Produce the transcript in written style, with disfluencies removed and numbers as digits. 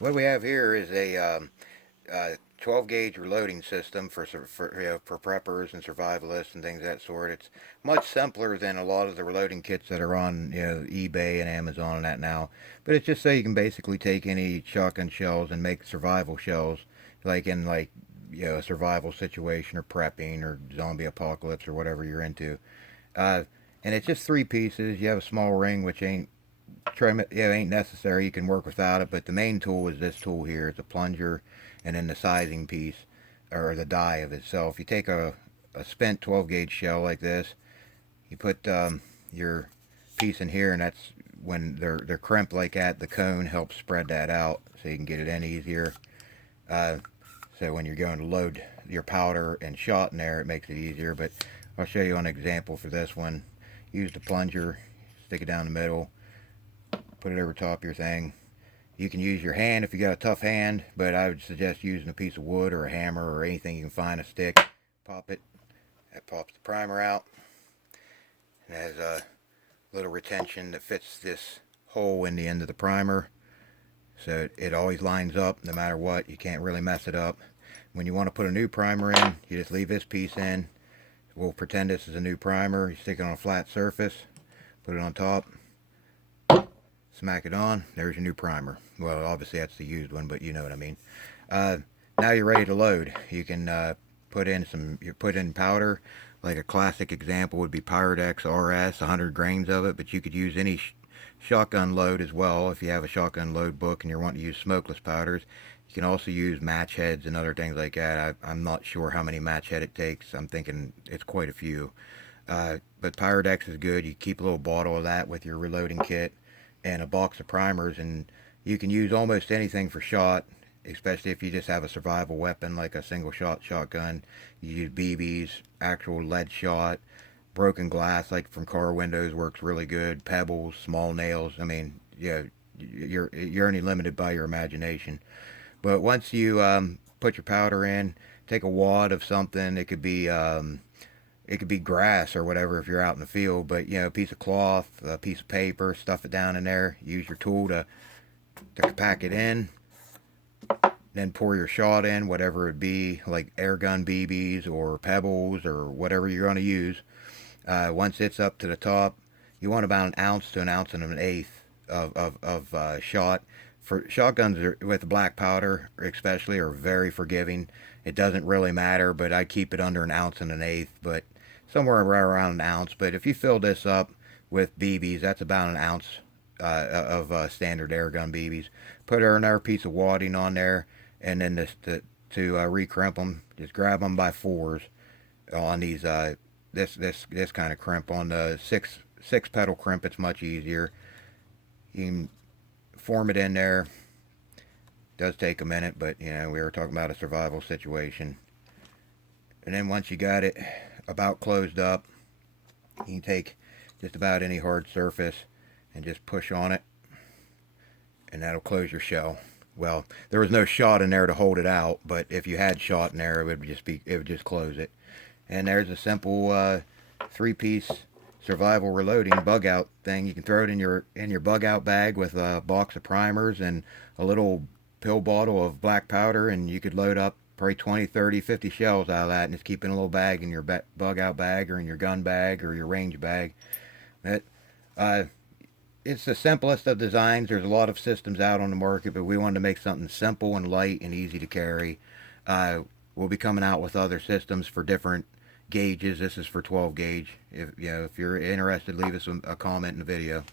What we have here is a 12 gauge reloading system for preppers and survivalists and things of that sort. It's much simpler than a lot of the reloading kits that are on eBay and Amazon and that now. But it's just so you can basically take any shotgun shells and make survival shells, like in a survival situation or prepping or zombie apocalypse or whatever you're into. Uh, and it's just three pieces. You have a small ring, which ain't necessary. You can work without it. But the main tool is this tool here. It's a plunger, and then the sizing piece or the die of itself. You take a spent 12 gauge shell like this. You put your piece in here, and that's when they're crimped like that. The cone helps spread that out so you can get it in easier. Uh, so when you're going to load your powder and shot in there, it makes it easier. But I'll show you an example for this one. Use the plunger, stick it down the middle, put it over top of your thing. You can use your hand if you got a tough hand, but I would suggest using a piece of wood or a hammer or anything you can find, a stick. Pop it. That pops the primer out. It has a little retention that fits this hole in the end of the primer. So it always lines up no matter what. You can't really mess it up. When you want to put a new primer in, you just leave this piece in. We'll pretend this is a new primer. You stick it on a flat surface, put it on top, smack it on. There's your new primer. Well, obviously that's the used one, but you know what I mean. Now you're ready to load. You can put in powder. Like a classic example would be Pyrex RS, 100 grains of it, but you could use any shotgun load as well. If you have a shotgun load book and you're wanting to use smokeless powders, you can also use match heads and other things like that. I'm not sure how many match head it takes. I'm thinking it's quite a few. But Pyrex is good. You keep a little bottle of that with your reloading kit and a box of primers, and you can use almost anything for shot, especially if you just have a survival weapon like a single shot shotgun. You use BBs, actual lead shot, broken glass like from car windows works really good, pebbles, small nails. I mean, yeah, you're only limited by your imagination. But once you put your powder in, take a wad of something. It could be grass or whatever if you're out in the field, but a piece of cloth, a piece of paper, stuff it down in there. Use your tool to pack it in. Then pour your shot in, whatever it be, like air gun BBs or pebbles or whatever you're going to use. Once it's up to the top, you want about an ounce to an ounce and an eighth of shot. For shotguns with black powder, especially, are very forgiving. It doesn't really matter, but I keep it under an ounce and an eighth, but somewhere right around an ounce. But if you fill this up with BBs, that's about an ounce of standard air gun BBs. Put another piece of wadding on there, and then to recrimp them, just grab them by fours on these this kind of crimp. On the six pedal crimp, it's much easier. You can form it in there. It does take a minute, but we were talking about a survival situation. And then once you got it about closed up, you can take just about any hard surface and just push on it, and that'll close your shell. Well, there was no shot in there to hold it out, but if you had shot in there, it would just close it. And there's a simple three-piece survival reloading bug out thing. You can throw it in your bug out bag with a box of primers and a little pill bottle of black powder, and you could load up probably 20, 30, 50 shells out of that, and just keep in a little bag in your bug out bag or in your gun bag or your range bag. It's the simplest of designs. There's a lot of systems out on the market, but we wanted to make something simple and light and easy to carry. We'll be coming out with other systems for different gauges. This is for 12 gauge. If you're interested, leave us a comment in the video.